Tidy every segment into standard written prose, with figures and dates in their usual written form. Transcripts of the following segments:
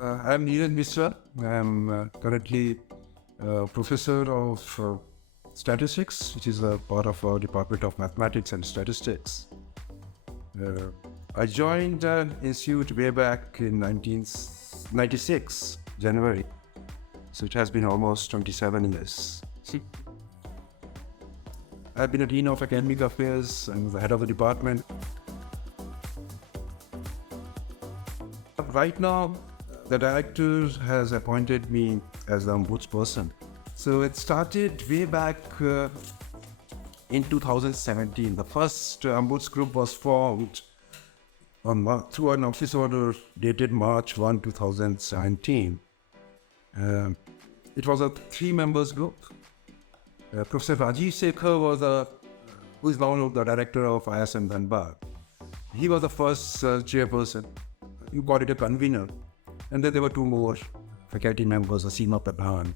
I'm Neeraj Misra. I'm currently professor of statistics, which is a part of our Department of Mathematics and Statistics. I joined the institute way back in 1996, January. So it has been almost 27 years. I've been a Dean of Academic Affairs and the head of the department. Right now, the director has appointed me as the ombudsperson. So it started way back in 2017. The first Ombuds Group was formed through an office order dated March 1, 2017. It was a 3-members group. Professor Rajiv Sekhar was who is now the director of IIT Kanpur. He was the first chairperson. You call it a convener. And then there were 2 more faculty members, Asima Pradhan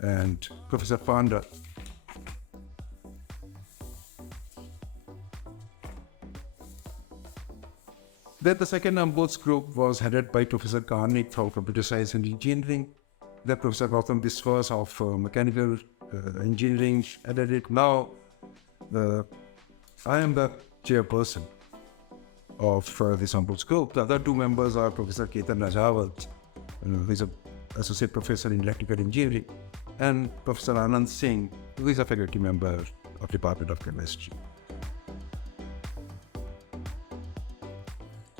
and Professor Panda. Then the second Ombuds group was headed by Professor Karnik from Computer Science and Engineering. Then Professor Gautam Biswas of Mechanical Engineering headed it. Now, I am the chairperson of this Ombuds group. The other 2 members are Professor Ketan Rajawat, who is an associate professor in electrical engineering, and Professor Anand Singh, who is a faculty member of Department of Chemistry.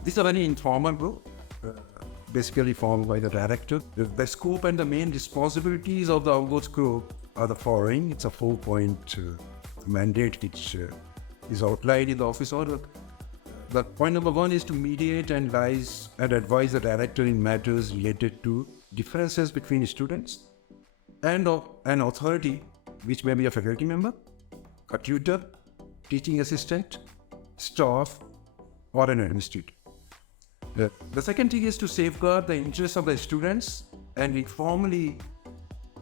This is a very informal group, basically formed by the director. The scope and the main responsibilities of the Ombuds group are the following. It's a 4-point mandate which is outlined in the office order. The point number 1 is to mediate and advise the director in matters related to differences between students and an authority, which may be a faculty member, a tutor, teaching assistant, staff, or an administrator. The second thing is to safeguard the interests of the students and informally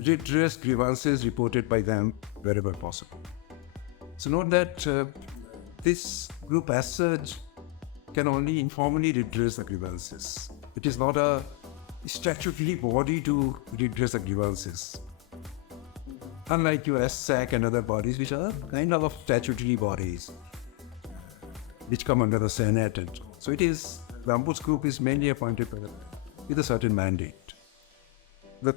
redress grievances reported by them wherever possible. So note that this group as such can only informally redress the grievances. It is not a statutory body to redress the grievances. Unlike your SSAC and other bodies, which are kind of statutory bodies, which come under the Senate. And so it is, the Ombuds Group is mainly appointed by with a certain mandate. The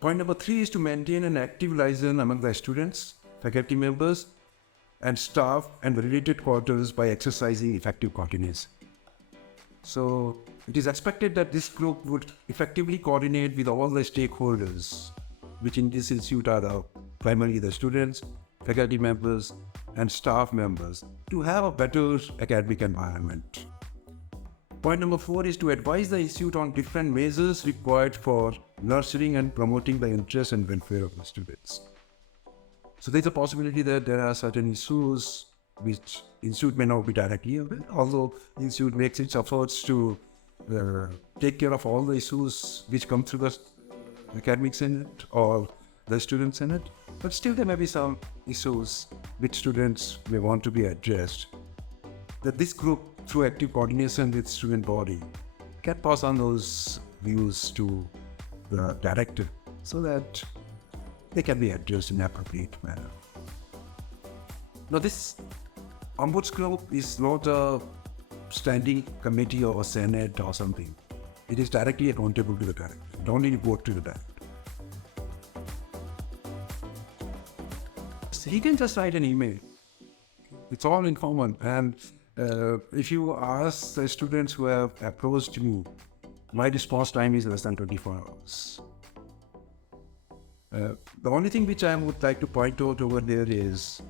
point number 3 is to maintain an active liaison among the students, faculty members, and staff and the related quarters by exercising effective coordination. So it is expected that this group would effectively coordinate with all the stakeholders, which in this institute are primarily the students, faculty members, and staff members, to have a better academic environment. Point number 4 is to advise the institute on different measures required for nurturing and promoting the interests and welfare of the students. So there's a possibility that there are certain issues which institute may not be directly aware, although institute makes its efforts to take care of all the issues which come through the academic senate or the student senate. But still there may be some issues which students may want to be addressed. That this group, through active coordination with student body, can pass on those views to the director so that they can be addressed in an appropriate manner. Now this Ombuds Group is not a standing committee or a senate or something. It is directly accountable to the director. It only report to the director. So he can just write an email. It's all informal. And if you ask the students who have approached me, my response time is less than 24 hours. The only thing which I would like to point out over there is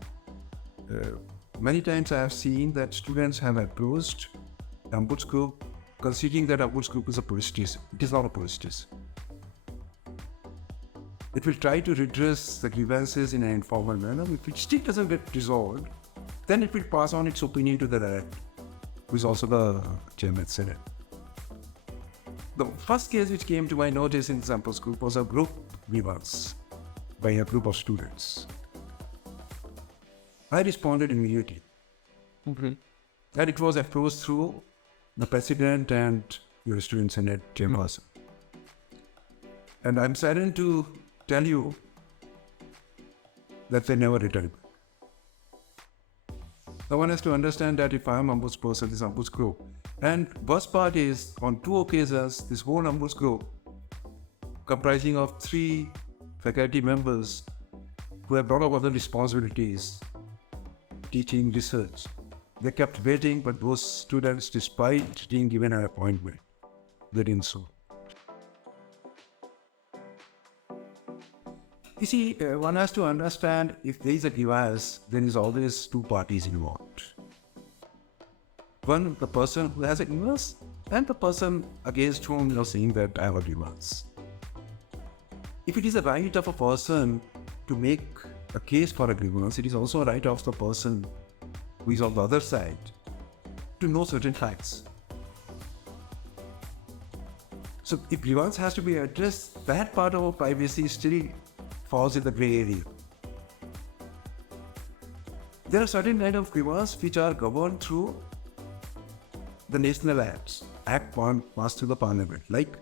many times I have seen that students have approached Ombuds Group considering that Ombuds Group is a police station. It is not a police station. It will try to redress the grievances in an informal manner. If it still doesn't get resolved, then it will pass on its opinion to the director, who is also the chairman of Senate. The first case which came to my notice in this Ombuds Group was a group grievance by a group of students. I responded immediately. And it was approached through the president and your student senate chairperson. And I'm saddened to tell you that they never return. One has to understand that if I'm Ombuds person, this Ombuds group. And worst part is, on 2 occasions, this whole Ombuds group, comprising of 3 faculty members who have a lot of other responsibilities, teaching, research, they kept waiting, but those students, despite being given an appointment, they didn't so. You see, one has to understand, if there is a device, there is always 2 parties involved. One, the person who has a grievance, and the person against whom you are saying that I have a grievance. If it is a right of a person to make a case for a grievance, it is also a right of the person who is on the other side to know certain facts. So if grievance has to be addressed, that part of our privacy still falls in the gray area. There are certain kind of grievance which are governed through the national acts, act passed through the parliament, like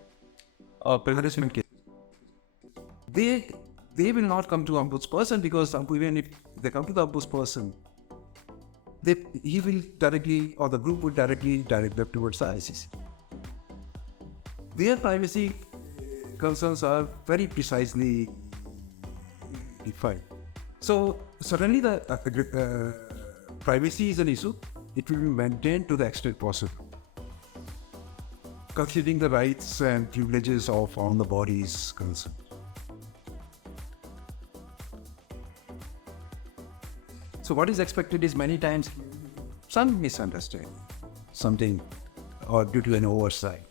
harassment case. They will not come to Ombuds person, because even if they come to the Ombuds person, he will directly, or the group will directly direct them towards the ICC. Their privacy concerns are very precisely defined. So certainly the privacy is an issue. It will be maintained to the extent possible, considering the rights and privileges of all the bodies concerned. So what is expected is many times some misunderstanding, something, or due to an oversight.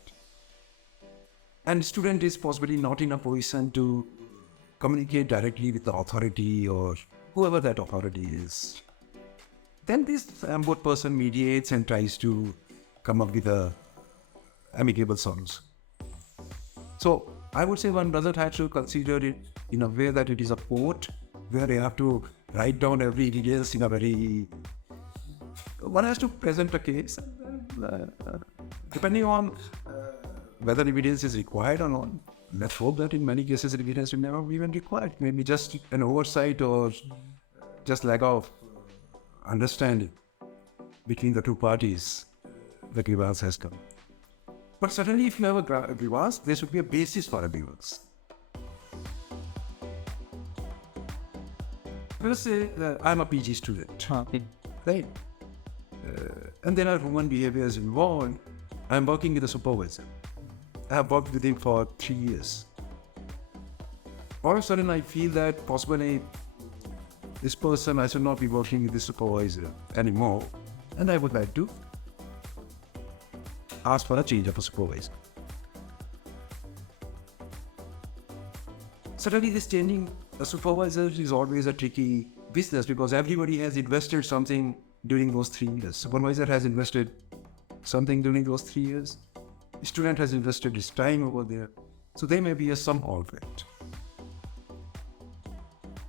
And student is possibly not in a position to communicate directly with the authority or whoever that authority is. Then this Ombuds person mediates and tries to come up with a amicable solution. So I would say one doesn't have to consider it in a way that it is a court where you have to write down every details in a very... One has to present a case, depending on whether evidence is required or not. Let's hope that in many cases evidence will never be even required. Maybe just an oversight or just lack of understanding between the 2 parties, the grievance has come. But certainly if you have a grievance, there should be a basis for a grievance. Let's say I'm a PG student, right? And there are human behaviors involved. I'm working with a supervisor. I have worked with him for 3 years. All of a sudden I feel that possibly this person, I should not be working with this supervisor anymore, and I would like to ask for a change of a supervisor. Certainly this changing a supervisor is always a tricky business, because everybody has invested something during those 3 years. Supervisor has invested something during those 3 years. Student has invested his time over there. So there may be a sum of it.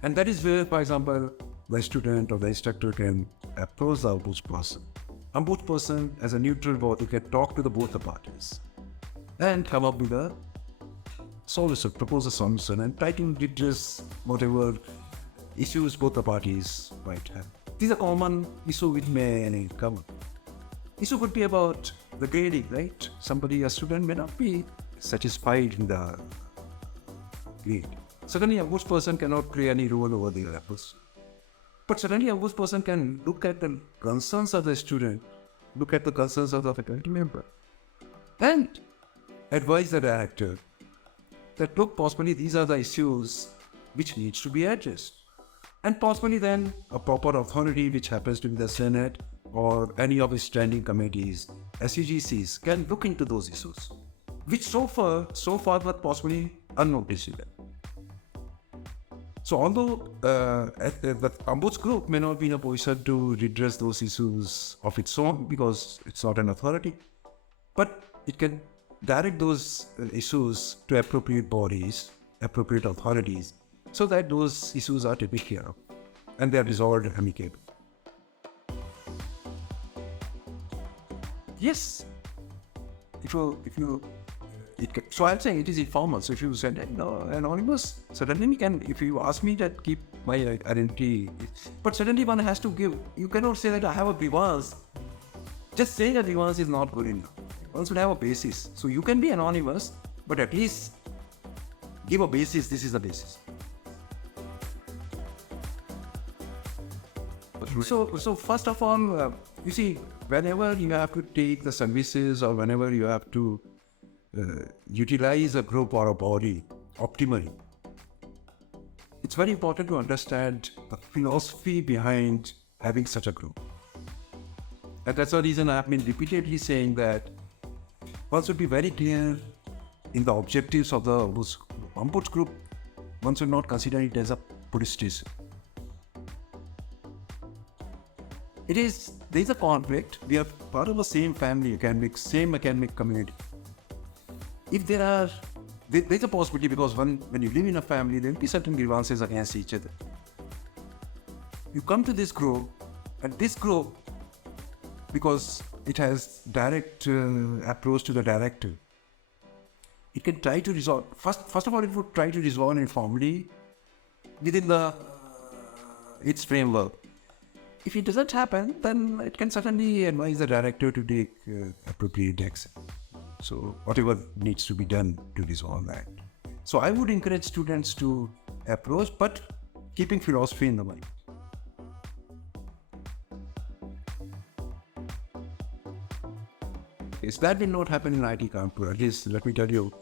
And that is where, for example, the student or the instructor can approach the Ombuds person. Ombuds person, as a neutral body, can talk to both the parties and come up with a solution, propose a solution, and try to redress whatever issues both the parties might have. These are common issues which may come up. Issue could be about the grading, right? A student may not be satisfied in the grade. Certainly, a Ombuds person cannot play any role over the levels. But certainly, a Ombuds person can look at the concerns of the student, look at the concerns of the faculty member, and advise the director that, look, possibly these are the issues which needs to be addressed. And possibly then a proper authority, which happens to be the Senate or any of its standing committees, SUGCs, can look into those issues, which so far were possibly unnoticed. So although the Ombuds Group may not be in a position to redress those issues of its own, because it's not an authority, but it can direct those issues to appropriate bodies, appropriate authorities, so that those issues are taken care of and they are resolved amicably. Yes, if you So I'm saying it is informal. So if you send anonymous, certainly we can. If you ask me that, keep my identity. But certainly one has to give. You cannot say that I have a grievance. Just saying a grievance is not good enough. One should have a basis. So you can be anonymous, but at least give a basis. This is the basis. So first of all, you see, whenever you have to take the services or whenever you have to utilize a group or a body optimally, it's very important to understand the philosophy behind having such a group. And that's the reason I have been repeatedly saying that one should be very clear in the objectives of the Ombuds Group. One should not consider it as a police station. There is a conflict. We are part of the same family, same academic community. If there's a possibility, because when you live in a family, there will be certain grievances against each other. You come to this group, and this group, because it has direct approach to the director, it can try to resolve. First of all, it would try to resolve informally within its framework. If it doesn't happen, then it can certainly advise the director to take appropriate action. So whatever needs to be done to resolve that. So I would encourage students to approach, but keeping philosophy in the mind. Yes, that will not happen in IIT Kanpur. At least, let me tell you,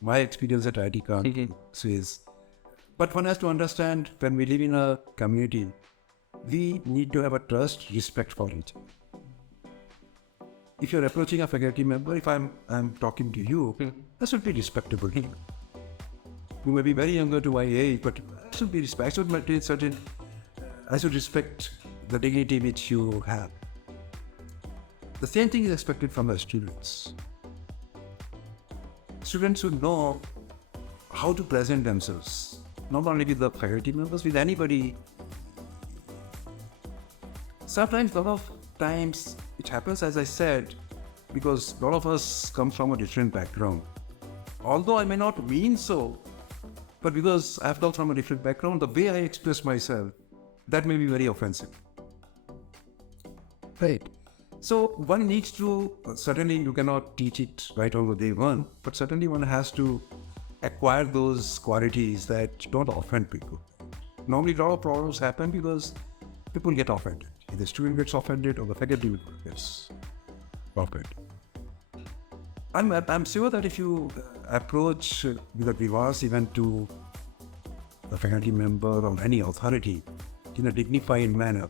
my experience at IIT Kanpur says. But one has to understand, when we live in a community, we need to have a trust, respect for each other. If you're approaching a faculty member, if I'm talking to you, that should be respectable. You may be very younger to my age, but I should be respectful. I should respect the dignity which you have. The same thing is expected from the students. Students should know how to present themselves, not only with the faculty members, with anybody. Sometimes, a lot of times, it happens, as I said, because a lot of us come from a different background. Although I may not mean so, but because I've come from a different background, the way I express myself, that may be very offensive. Right. So one needs to, certainly you cannot teach it right on the day one, but certainly one has to acquire those qualities that don't offend people. Normally, a lot of problems happen because people get offended. Either the student gets offended or the faculty gets offended. I'm sure that if you approach with a grievance even to the faculty member or any authority in a dignified manner,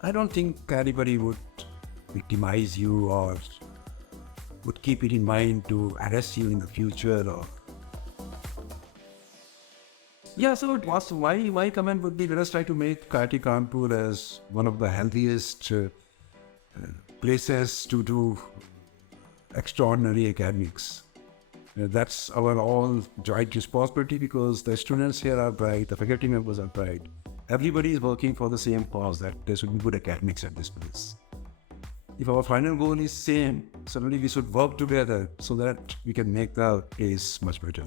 I don't think anybody would victimize you or would keep it in mind to arrest you in the future. So my comment would be, let us try to make IIT Kanpur as one of the healthiest places to do extraordinary academics. That's our all joint responsibility, because the students here are bright, the faculty members are bright. Everybody is working for the same cause, that there should be good academics at this place. If our final goal is same, certainly we should work together so that we can make the place much better.